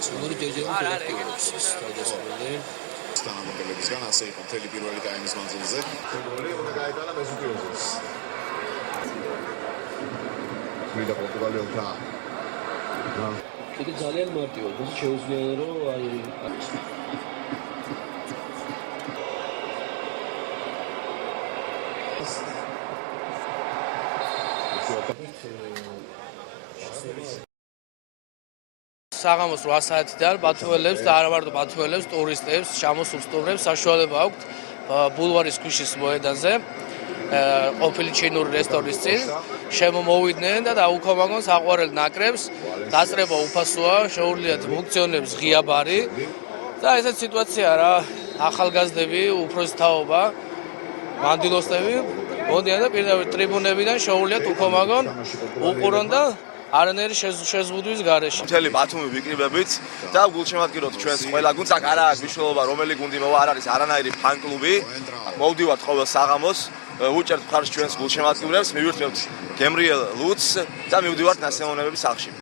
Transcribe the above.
გასული ჯერჯერობით აქტიურობს ის თავდასხმელი. თანამდებლებისგან ასე იყო მთელი პირველი ტაიმის მანძილზე. გოლი უნდა გაეტანა მეზობლებს. მიდა პორტუგალიელთა კიდე ძალიან მარტივად ის შეუძლია რომ აი საღამოს 8 საათიდან ბათუმელებს და არა მარტო ბათუმელებს, ტურისტებს, ჩამოსულ სტუმრებს საშუალება აქვთ ბულვარის ქვიშის მოედანზე ყოფილი ჩინური რესტორნის წინ შემომოვიდნენ და დაუქომაგონ საყვარელ ნაკრებს. დასწრება უფასოა, შეუძლიათ ფუნქციონებს ღია ბარი და ესეც სიტუაციაა რა. ახალგაზრდები, უფროსი თაობა, მანდილოსტები მოდიან და პირდაპირ ტრიბუნებიდან შეუძლიათ უქომაგონ, უყურონ და არანაირი შეზღუდვის გარეშე. მთელი ბათუმი ვიკრიბებით და გულშემატკივრობთ ჩვენს ყველა გუნდს. აქ არ აქვს მნიშვნელობა რომელი გუნდი მოვა, არ არის არანაირი ფან-კლუბი. მოვდივართ ყოველ საღამოს, უჭერთ მხარს ჩვენს გულშემატკივრებს, მივირთმევთ გემრიელ ლუცს და მივდივართ ნასეულნებების სახლში.